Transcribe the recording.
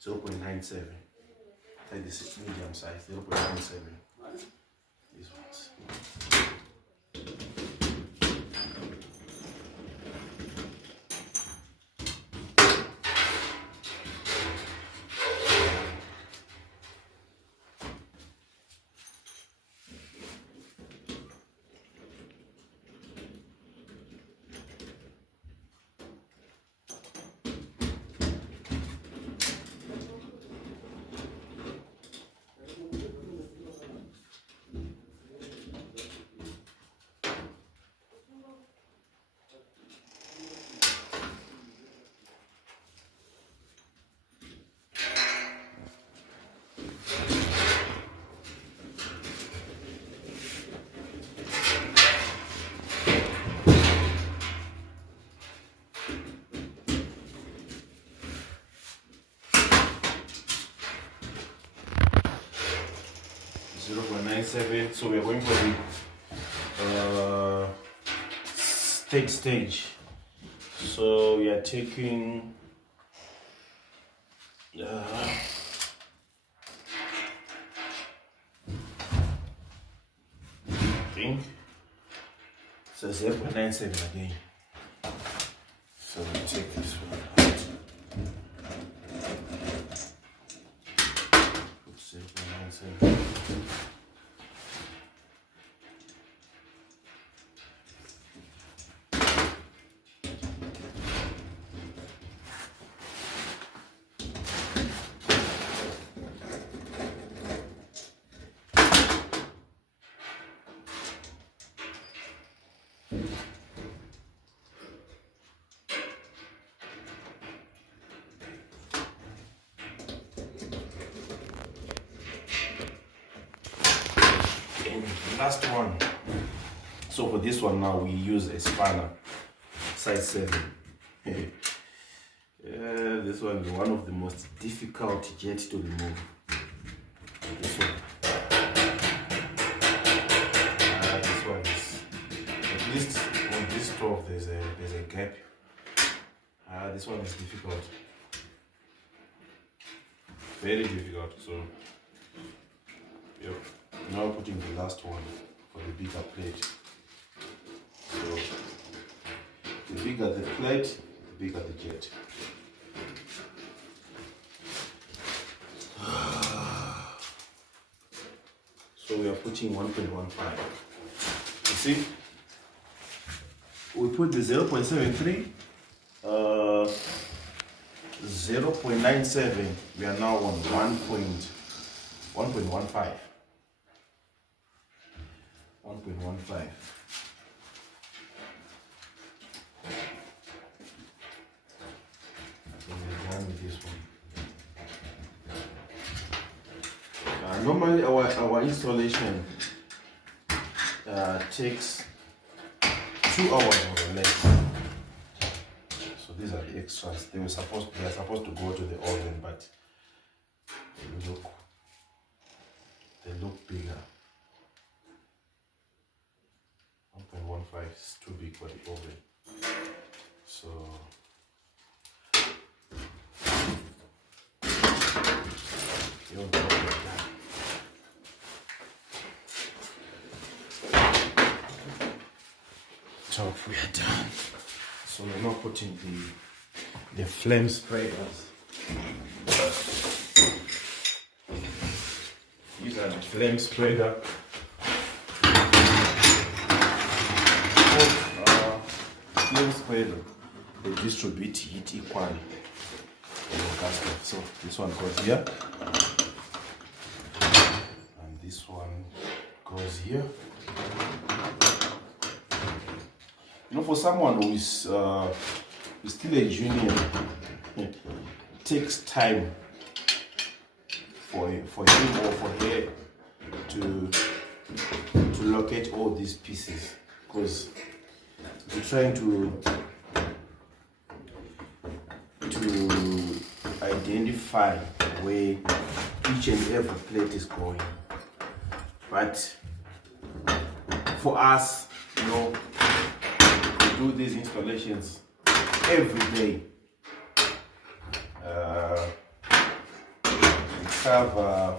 0.97. Like this is medium size, 0.97. These ones. 0.97. So we are going for the third stage. So we are taking so 0.97 again. So we take this one out. Put 0.97. Last one. So for this one now we use a spanner size 7. This one is one of the most difficult yet to remove. This one. This one is, at least on this stove there's a gap. This one is difficult. Very difficult. So yep. Now putting the last one for the bigger plate. So the bigger the plate, the bigger the jet. So we are putting 1.15. You see? We put the 0.73, 0.97. We are now on 1.15. 1.15. So we're done with this one. Normally our installation takes 2 hours or less. So these are the extras. They are supposed to go to the oven, but they look bigger. 1.15 is too big for the oven. So you don't drop it down. So we are done. So we're now putting the flame spreaders. These are the flame spreader. Flame spreader. They distribute heat equally in the gas stove. So this one goes here, and this one goes here. You know, for someone who is still a junior, it takes time for him or for her to locate all these pieces, because we're trying to identify where each and every plate is going. But for us, you know, we do these installations every day. have